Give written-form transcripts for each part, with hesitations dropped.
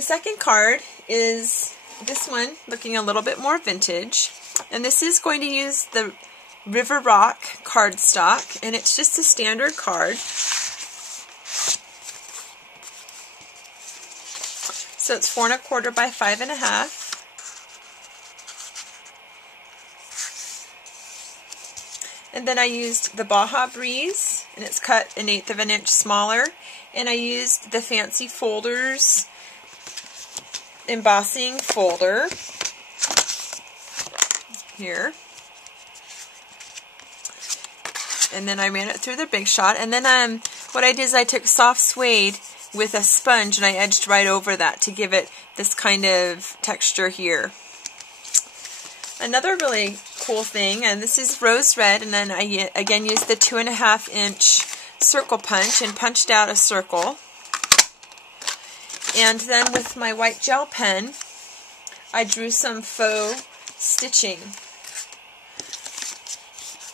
The second card is this one, looking a little bit more vintage. And this is going to use the River Rock cardstock, and it's just a standard card. So it's 4 1/4 by 5 1/2. And then I used the Baja Breeze, and it's cut 1/8 of an inch smaller. And I used the Fancy Folders embossing folder here. And then I ran it through the Big Shot. And then what I did is I took soft suede with a sponge and I edged right over that to give it this kind of texture here. Another really cool thing, and this is rose red, and then I again used the 2 1/2 inch circle punch and punched out a circle. And then with my white gel pen, I drew some faux stitching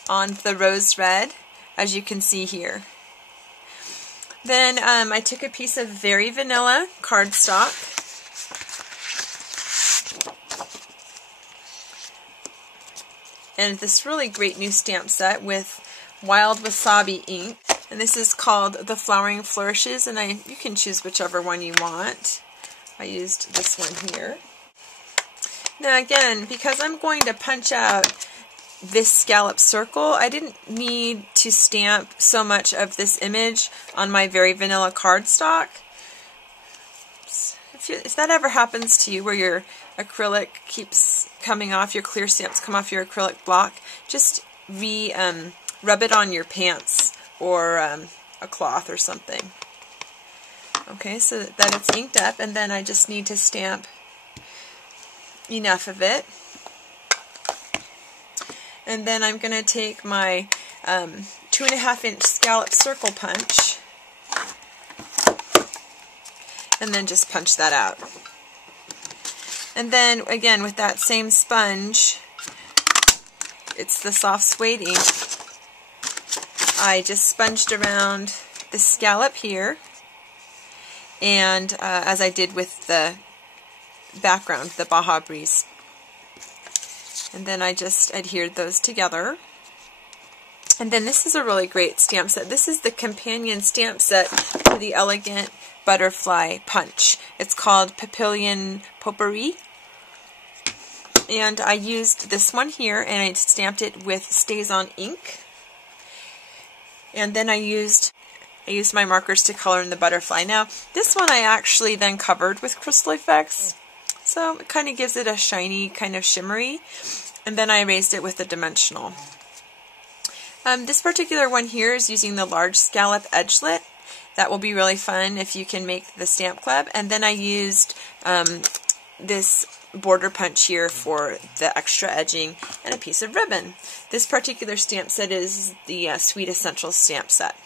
on the rose red, as you can see here. Then I took a piece of Very Vanilla cardstock, and this really great new stamp set with Wild Wasabi ink. And this is called the Flowering Flourishes, and you can choose whichever one you want. I used this one here. Now again, because I'm going to punch out this scallop circle, I didn't need to stamp so much of this image on my Very Vanilla cardstock. If that ever happens to you where your acrylic keeps coming off, your clear stamps come off your acrylic block, just rub it on your pants or a cloth or something. Okay, so that it's inked up, and then I just need to stamp enough of it. And then I'm going to take my 2 1/2 inch scallop circle punch and then just punch that out. And then again with that same sponge, it's the soft suede ink, I just sponged around the scallop here, and as I did with the background, the Baja Breeze. And then I just adhered those together. And then this is a really great stamp set. This is the companion stamp set to the Elegant Butterfly Punch. It's called Papillon Potpourri. And I used this one here, and I stamped it with StazOn ink. And then I used my markers to color in the butterfly. Now, this one I actually then covered with Crystal Effects, so it kind of gives it a shiny, kind of shimmery. And then I erased it with a dimensional. This particular one here is using the large scallop edgelet. That will be really fun if you can make the Stamp Club. And then I used this border punch here for the extra edging and a piece of ribbon. This particular stamp set is the Sweet Essentials stamp set.